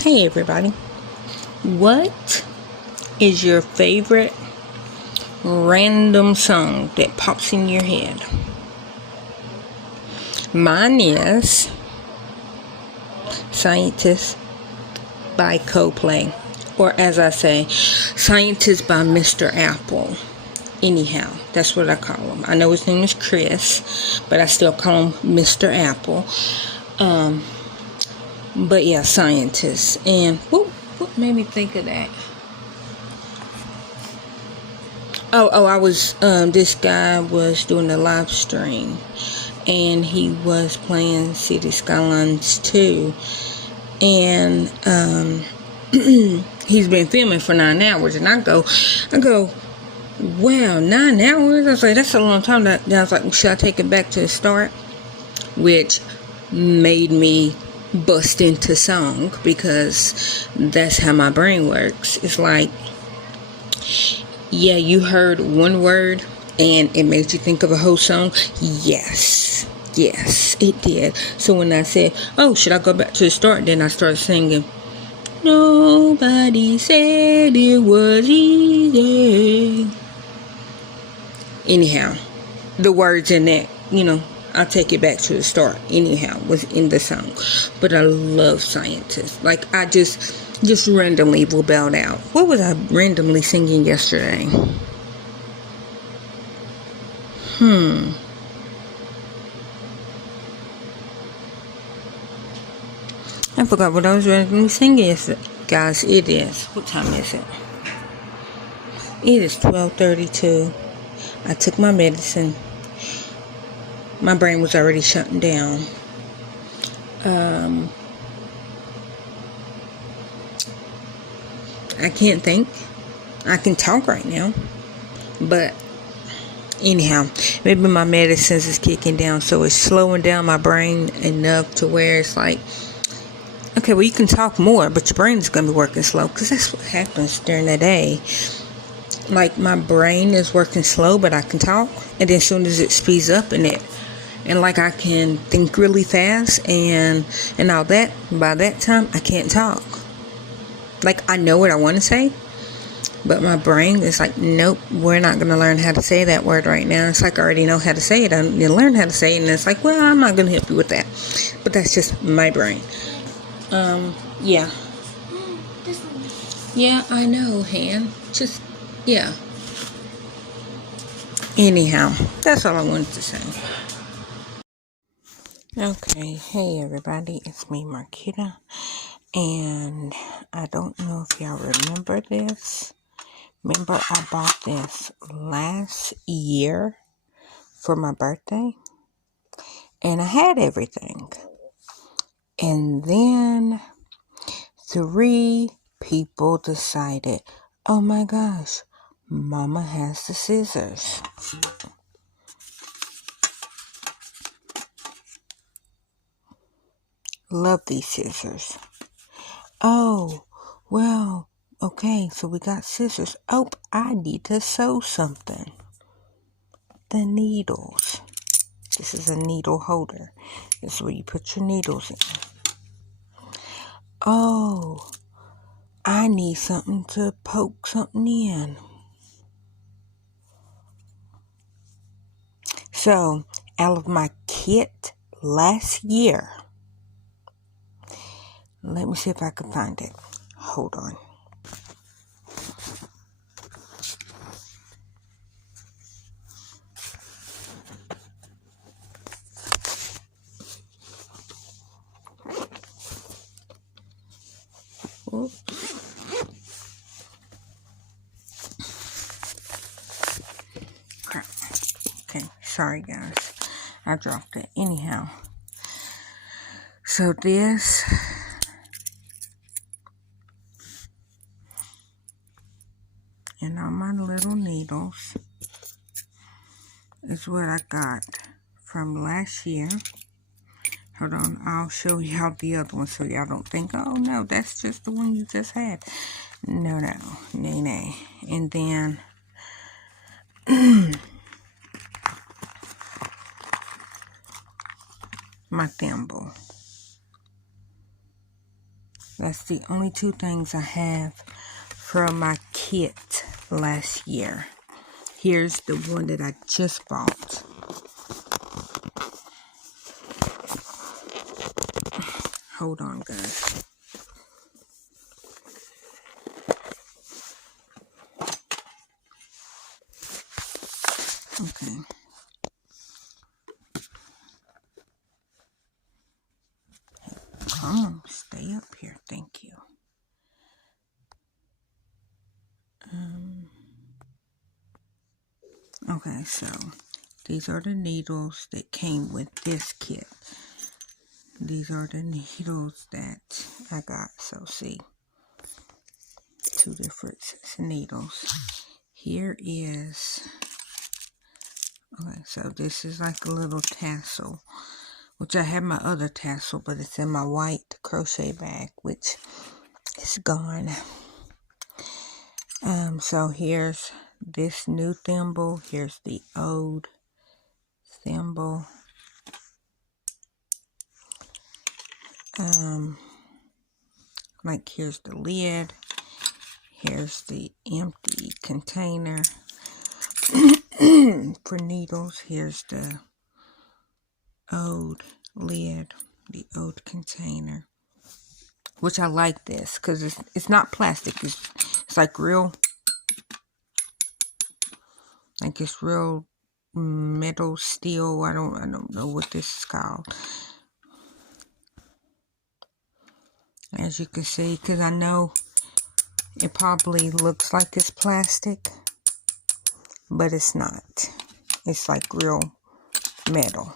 Hey everybody, what is your favorite random song that pops in your head? Mine is Scientist by Coldplay, or as I say, Scientist by Mr. Apple. Anyhow, that's what I call him. I know his name is Chris, but I still call him Mr. Apple. But yeah, Scientist. And what made me think of that? I was, this guy was doing a live stream, and he was playing City Skylines 2, and, he's been filming for 9 hours, and I go, wow, 9 hours? I was like, that's a long time. I was like, should I take it back to the start? Which made me bust into song, because that's how my brain works. It's like, yeah, you heard one word and it made you think of a whole song. Yes, it did. So when I said, oh, should I go back to the start? Then I started singing, nobody said it was easy. Anyhow, the words in that, I'll take it back to the start. Anyhow, was in the song. But I love Scientists. Like, I just randomly will belt out. What was I randomly singing yesterday? I forgot what I was randomly singing yesterday. Guys, it is. What time is it? It is 12:32. I took my medicine. My brain was already shutting down. I can't think. I can talk right now. But anyhow, maybe my medicines is kicking down, so it's slowing down my brain enough to where it's like, okay, well, you can talk more, but your brain is going to be working slow, because that's what happens during the day. Like, my brain is working slow, but I can talk, and then as soon as it speeds up and like I can think really fast and all that, by that time I can't talk. Like, I know what I want to say, but my brain is like, nope, we're not going to learn how to say that word right now. It's like I already know how to say it. I need to learn how to say it. And it's like, well, I'm not going to help you with that. But that's just my brain. Yeah. Yeah, I know, Han. Just, yeah. Anyhow, that's all I wanted to say. Okay, hey everybody, it's me, Marquita. And I don't know if y'all remember this. Remember, I bought this last year for my birthday, and I had everything. And then 3 people decided, oh my gosh, Mama has the scissors. Love these scissors. Oh, well, okay, so we got scissors. Oh, I need to sew something. The needles. This is a needle holder. This is where you put your needles in. Oh, I need something to poke something in. So, out of my kit last year, let me see if I can find it. Hold on. Oops. Crap. Okay, sorry guys. I dropped it. Anyhow. So this and all my little needles is what I got from last year. Hold on, I'll show y'all the other one so y'all don't think, oh no, that's just the one you just had. No. And then my thimble. That's the only two things I have from my kit last year. Here's the one that I just bought. Hold on, guys. Okay. Come on, stay up here. Thank you. Okay, so these are the needles that came with this kit. These are the needles that I got. So see, two different sets of needles. Here is, okay, so this is like a little tassel, which I have my other tassel, but it's in my white crochet bag, which is gone. So here's this new thimble. Here's the old thimble. Like here's the lid. Here's the empty container for needles. Here's the old lid, the old container. Which I like this because it's not plastic. It's like real, like it's real metal, steel. I don't know what this is called. As you can see, because I know it probably looks like it's plastic, but it's not. It's like real metal.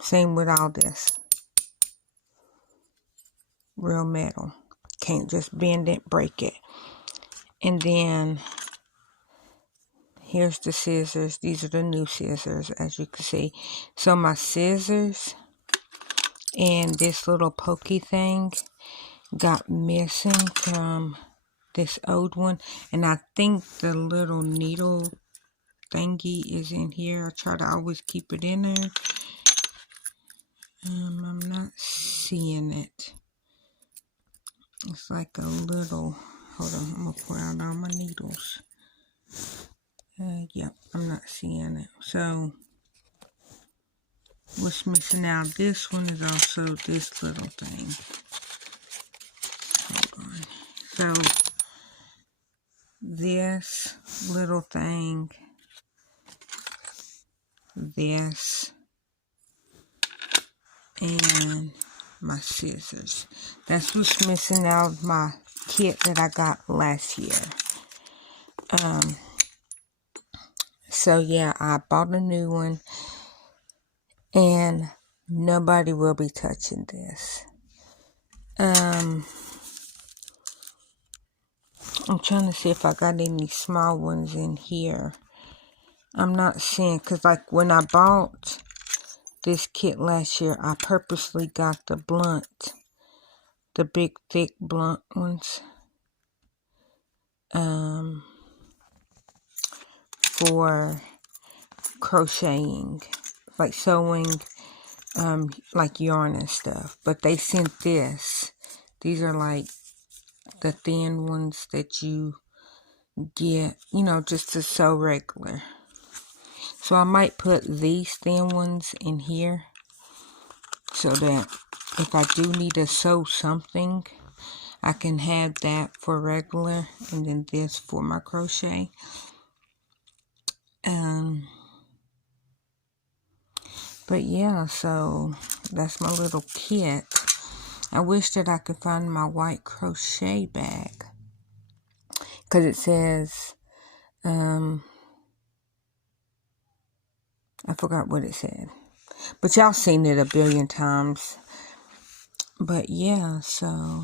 Same with all this. Real metal. Can't just bend it, break it. And then here's the scissors. These are the new scissors, as you can see. So my scissors and this little pokey thing got missing from this old one. And I think the little needle thingy is in here. I try to always keep it in there. I'm not seeing it. It's like a little, hold on, I'm going to pour out all my needles. Yep, I'm not seeing it. So, what's missing out? This one is also this little thing. Hold on. So, this little thing, this, and my scissors. That's what's missing out of my kit that I got last year. So yeah, I bought a new one, and nobody will be touching this. I'm trying to see if I got any small ones in here. I'm not seeing, because like when I bought this kit last year, I purposely got the blunt, the big thick blunt ones, for crocheting, like sewing, like yarn and stuff. But they sent this. These are like the thin ones that you get, you know, just to sew regular. So I might put these thin ones in here so that if I do need to sew something, I can have that for regular and then this for my crochet. But yeah, so that's my little kit. I wish that I could find my white crochet bag, because it says, I forgot what it said, but y'all seen it a billion times. But yeah, so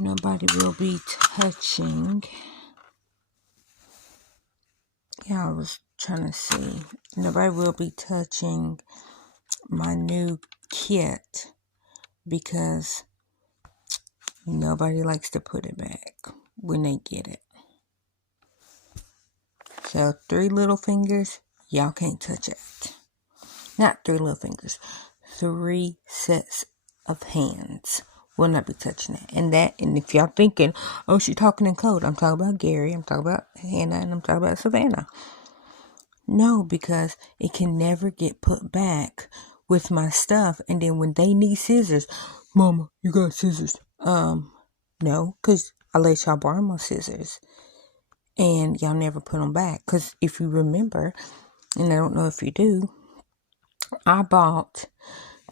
nobody will be touching. Yeah, I was trying to see. Nobody will be touching my new kit because nobody likes to put it back when they get it. So 3 little fingers, y'all can't touch it. Not 3 little fingers. 3 sets of hands. Will not be touching that. And if y'all thinking, oh, she's talking in code, I'm talking about Gary, I'm talking about Hannah, and I'm talking about Savannah. No, because it can never get put back with my stuff. And then when they need scissors, Mama, you got scissors? No, because I let y'all borrow my scissors. And y'all never put them back. Because if you remember, and I don't know if you do, I bought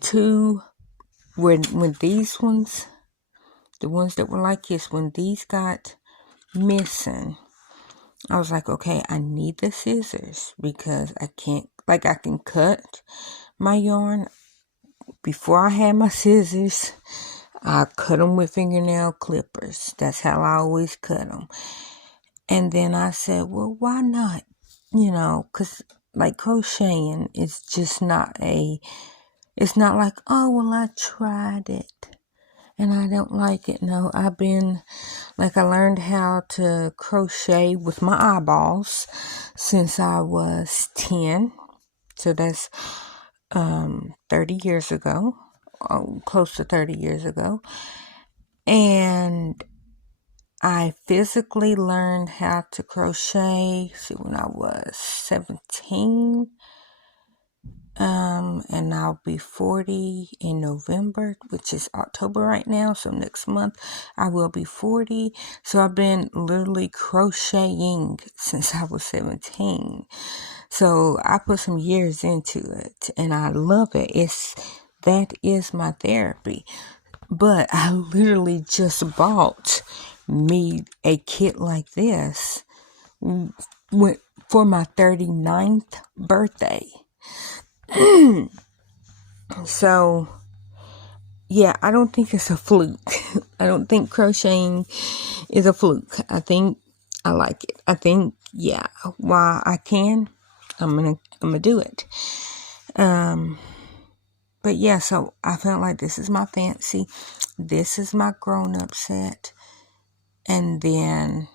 2, when these ones, the ones that were like this, when these got missing, I was like, okay, I need the scissors because I can cut my yarn. Before I had my scissors, I cut them with fingernail clippers. That's how I always cut them. And then I said, well, why not? Because like crocheting is just not it's not like, oh, well, I tried it and I don't like it. No, I learned how to crochet with my eyeballs since I was 10. So that's 30 years ago, close to 30 years ago. And I physically learned how to crochet, when I was 17. And I'll be 40 in November, which is October right now. So next month I will be 40. So I've been literally crocheting since I was 17. So I put some years into it and I love it. That is my therapy. But I literally just bought me a kit like this for my 39th birthday. So, yeah, I don't think it's a fluke. I don't think crocheting is a fluke. I think I like it. I think, yeah, while I can, I'm gonna do it. But yeah, so I felt like this is my fancy. This is my grown-up set. And then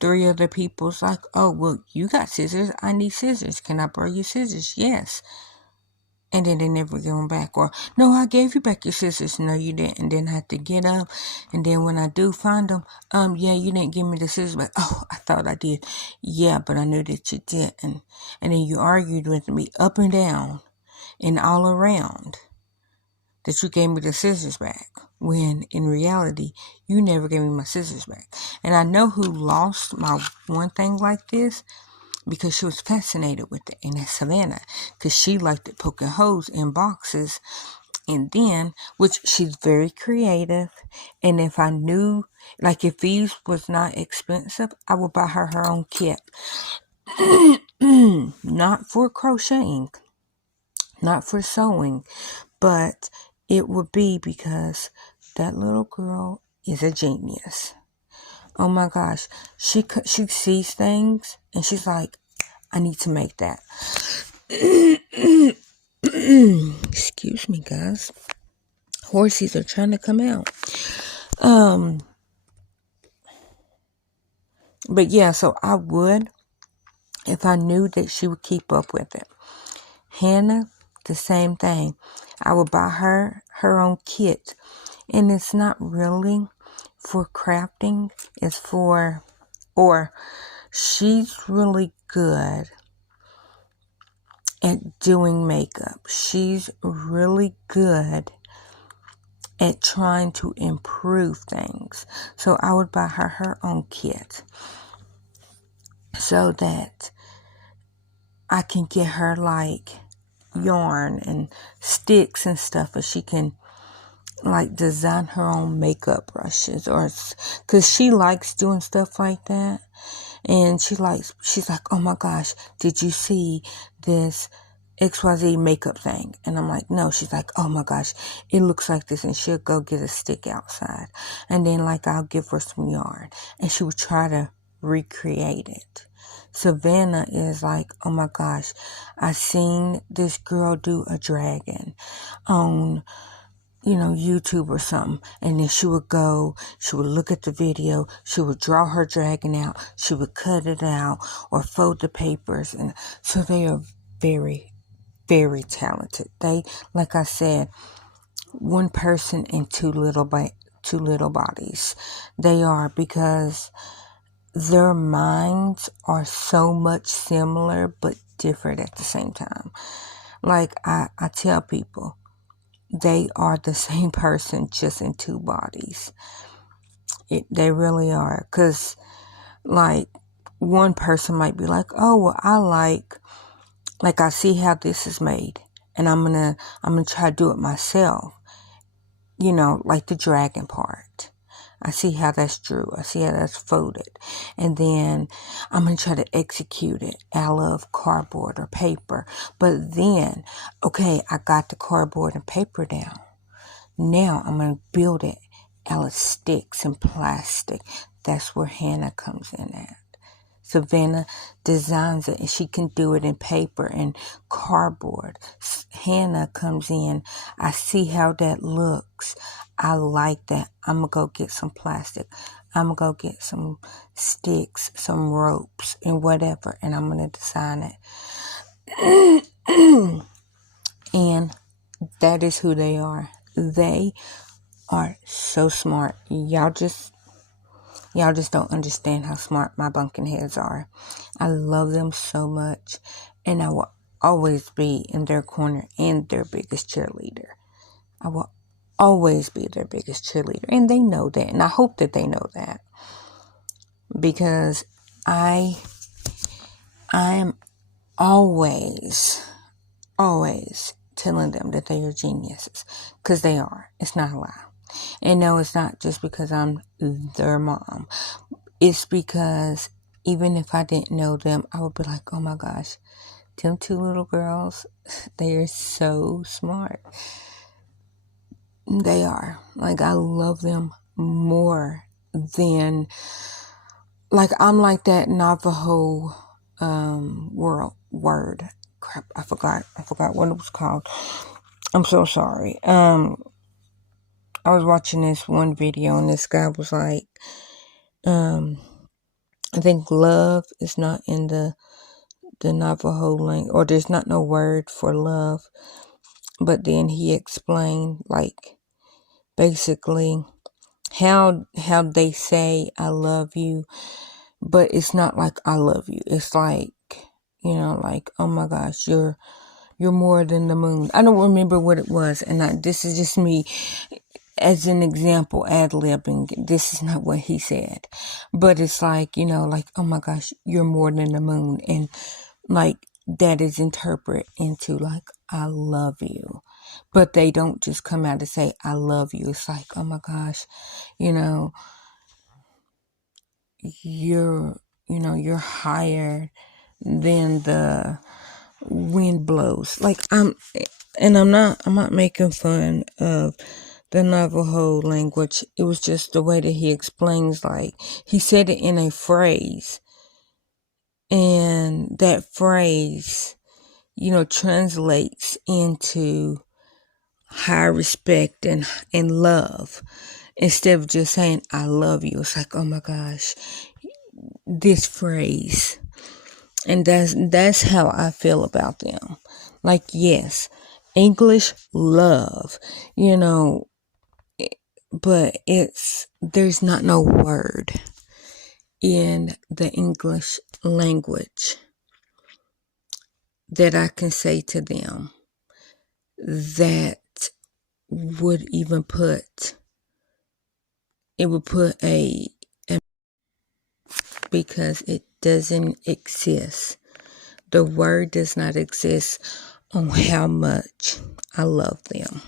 3 other people's like, oh, well, you got scissors. I need scissors. Can I borrow your scissors? Yes. And then they never give them back. Or, no, I gave you back your scissors. No, you didn't. And then I have to get up. And then when I do find them, yeah, you didn't give me the scissors back. Oh, I thought I did. Yeah, but I knew that you didn't. And then you argued with me up and down and all around that you gave me the scissors back. When in reality, you never gave me my scissors back. And I know who lost my one thing like this, because she was fascinated with it, and that's Savannah, because she liked it poking holes in boxes. And then, which she's very creative, and if I knew, like if these was not expensive, I would buy her own kit. Not for crocheting, not for sewing, but it would be because that little girl is a genius. Oh my gosh, she sees things and she's like, I need to make that. Excuse me, guys. Horsies are trying to come out. But yeah, so I would, if I knew that she would keep up with it. Hannah, the same thing. I would buy her own kit. And it's not really for crafting. It's for, or she's really good at doing makeup. She's really good at trying to improve things. So I would buy her own kit so that I can get her like yarn and sticks and stuff, and she can like design her own makeup brushes, or because she likes doing stuff like that. And she's like, oh my gosh, did you see this XYZ makeup thing? And I'm like, no. She's like, oh my gosh, it looks like this. And she'll go get a stick outside. And then like I'll give her some yarn. And she would try to recreate it. Savannah is like, oh my gosh, I seen this girl do a dragon on YouTube or something. And then she would look at the video, she would draw her dragon out, she would cut it out or fold the papers. And so they are very, very talented. They, like I said, one person in two little bodies. They are, because their minds are so much similar but different at the same time. Like I tell people, they are the same person just in two bodies. They really are. Because like one person might be like, oh, well, I I see how this is made, and I'm gonna try to do it myself. You know, like the dragon part. I see how that's drew. I see how that's folded. And then I'm going to try to execute it out of cardboard or paper. But then, okay, I got the cardboard and paper down. Now I'm going to build it out of sticks and plastic. That's where Hannah comes in at. Savannah designs it, and she can do it in paper and cardboard. Hannah comes in. I see how that looks. I like that. I'm going to go get some plastic. I'm going to go get some sticks, some ropes, and whatever, and I'm going to design it. And that is who they are. They are so smart. Y'all just don't understand how smart my bunking heads are. I love them so much, and I will always be in their corner and their biggest cheerleader. I will always be their biggest cheerleader, and they know that, and I hope that they know that, because I am always telling them that they are geniuses, because they are. It's not a lie. And no, it's not just because I'm their mom. It's because even if I didn't know them, I would be like, oh my gosh, them two little girls, they are so smart. They are. Like, I love them more than, like, I'm like that Navajo word. Crap, I forgot what it was called. I'm so sorry. I was watching this one video, and this guy was like, I think love is not in the Navajo language, or there's not no word for love. But then he explained, like, basically how they say I love you, but it's not like I love you. It's like, you know, like, oh my gosh, you're more than the moon. I don't remember what it was, and this is just me as an example, ad-libbing. This is not what he said, but it's like, you know, like, oh my gosh, you're more than the moon, and like that is interpreted into like, I love you. But they don't just come out and say I love you. It's like, oh my gosh, you know, you're higher than the wind blows. Like, I'm not making fun of the Navajo language. It was just the way that he explains, like, he said it in a phrase, and that phrase, you know, translates into high respect and love, instead of just saying I love you. It's like, oh my gosh, this phrase. And that's how I feel about them. Like, yes, English love, you know, but there's not no word in the English language that I can say to them that would even put a because it doesn't exist. The word does not exist on how much I love them.